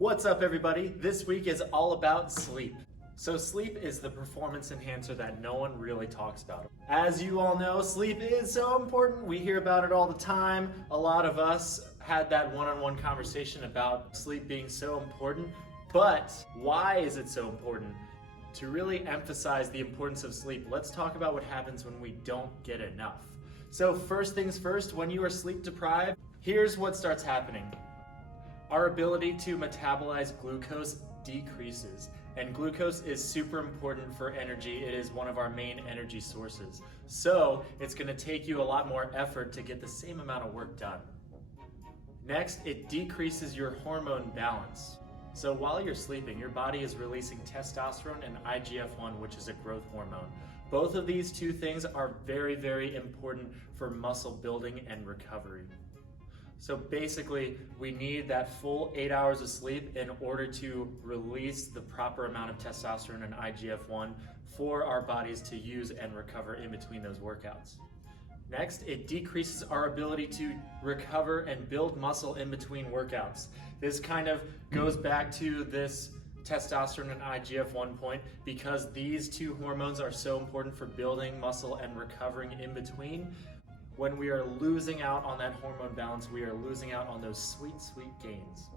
What's up, everybody? This week is all about sleep. So sleep is the performance enhancer that no one really talks about. As you all know, sleep is so important. We hear about it all the time. A lot of us had that one-on-one conversation about sleep being so important. But why is it so important? To really emphasize the importance of sleep, let's talk about what happens when we don't get enough. So first things first, when you are sleep deprived, here's what starts happening. Our ability to metabolize glucose decreases, and glucose is super important for energy. It is one of our main energy sources. So it's going to take you a lot more effort to get the same amount of work done. Next, it decreases your hormone balance. So while you're sleeping, your body is releasing testosterone and IGF-1, which is a growth hormone. Both of these two things are very, very important for muscle building and recovery. So basically, we need that full 8 hours of sleep in order to release the proper amount of testosterone and IGF-1 for our bodies to use and recover in between those workouts. Next, it decreases our ability to recover and build muscle in between workouts. This kind of goes back to this testosterone and IGF-1 point, because these two hormones are so important for building muscle and recovering in between. When we are losing out on that hormone balance, we are losing out on those sweet, sweet gains.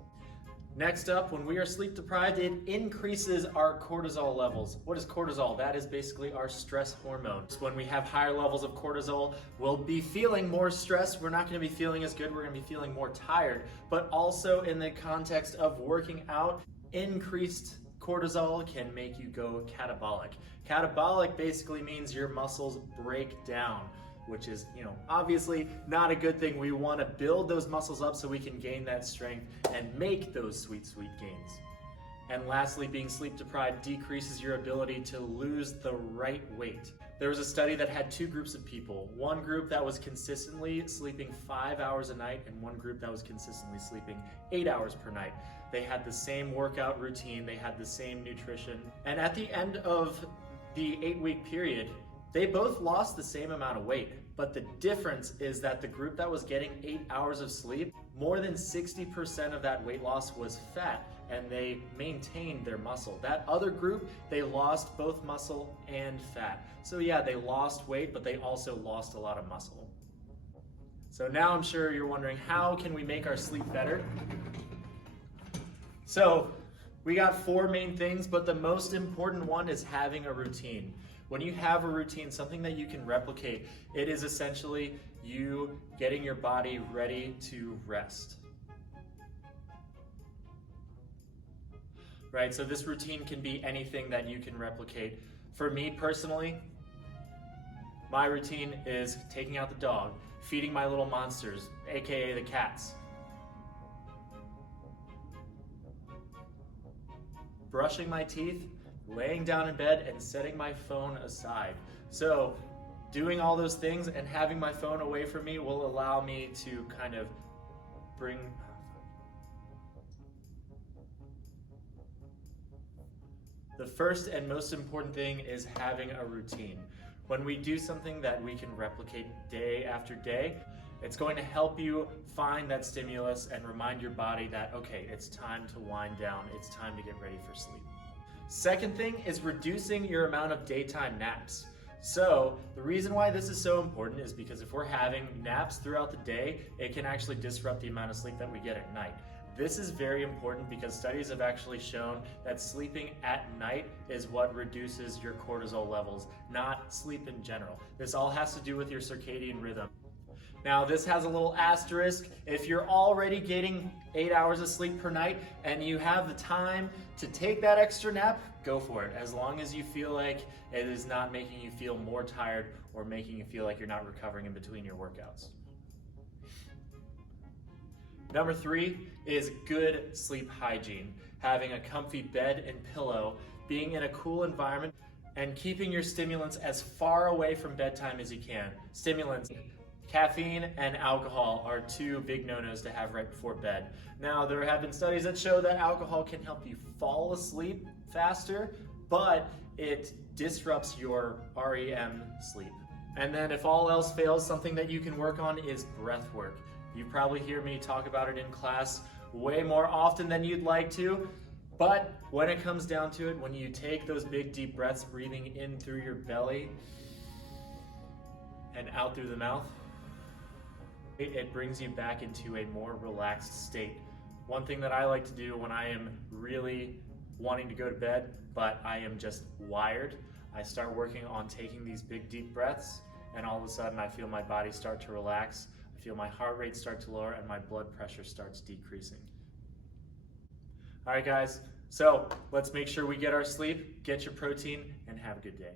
Next up, when we are sleep deprived, it increases our cortisol levels. What is cortisol? That is basically our stress hormone. When we have higher levels of cortisol, we'll be feeling more stressed. We're not going to be feeling as good. We're going to be feeling more tired. But also in the context of working out, increased cortisol can make you go catabolic. Catabolic basically means your muscles break down, which is, obviously not a good thing. We want to build those muscles up so we can gain that strength and make those sweet, sweet gains. And lastly, being sleep deprived decreases your ability to lose the right weight. There was a study that had two groups of people. One group that was consistently sleeping 5 hours a night, and one group that was consistently sleeping 8 hours per night. They had the same workout routine, they had the same nutrition, and at the end of the 8-week period, they both lost the same amount of weight, but the difference is that the group that was getting 8 hours of sleep, more than 60% of that weight loss was fat, and they maintained their muscle. That other group, they lost both muscle and fat. So yeah, they lost weight, but they also lost a lot of muscle. So now I'm sure you're wondering, how can we make our sleep better? So we got 4 main things, but the most important one is having a routine. When you have a routine, something that you can replicate, it is essentially you getting your body ready to rest. Right, so this routine can be anything that you can replicate. For me personally, my routine is taking out the dog, feeding my little monsters, aka the cats, brushing my teeth, laying down in bed, and setting my phone aside. So doing all those things and having my phone away from me will allow me to kind of bring... The first and most important thing is having a routine. When we do something that we can replicate day after day, it's going to help you find that stimulus and remind your body that, okay, it's time to wind down, it's time to get ready for sleep. Second thing is reducing your amount of daytime naps. So the reason why this is so important is because if we're having naps throughout the day, it can actually disrupt the amount of sleep that we get at night. This is very important because studies have actually shown that sleeping at night is what reduces your cortisol levels, not sleep in general. This all has to do with your circadian rhythm. Now, this has a little asterisk. If you're already getting 8 hours of sleep per night and you have the time to take that extra nap, go for it, as long as you feel like it is not making you feel more tired or making you feel like you're not recovering in between your workouts. Number 3 is good sleep hygiene. Having a comfy bed and pillow, being in a cool environment, and keeping your stimulants as far away from bedtime as you can. Stimulants. Caffeine and alcohol are 2 big no-nos to have right before bed. Now, there have been studies that show that alcohol can help you fall asleep faster, but it disrupts your REM sleep. And then if all else fails, something that you can work on is breath work. You probably hear me talk about it in class way more often than you'd like to. But when it comes down to it, when you take those big deep breaths, breathing in through your belly and out through the mouth, it brings you back into a more relaxed state. One thing that I like to do when I am really wanting to go to bed, but I am just wired, I start working on taking these big deep breaths, and all of a sudden I feel my body start to relax, I feel my heart rate start to lower, and my blood pressure starts decreasing. All right, guys, so let's make sure we get our sleep, get your protein, and have a good day.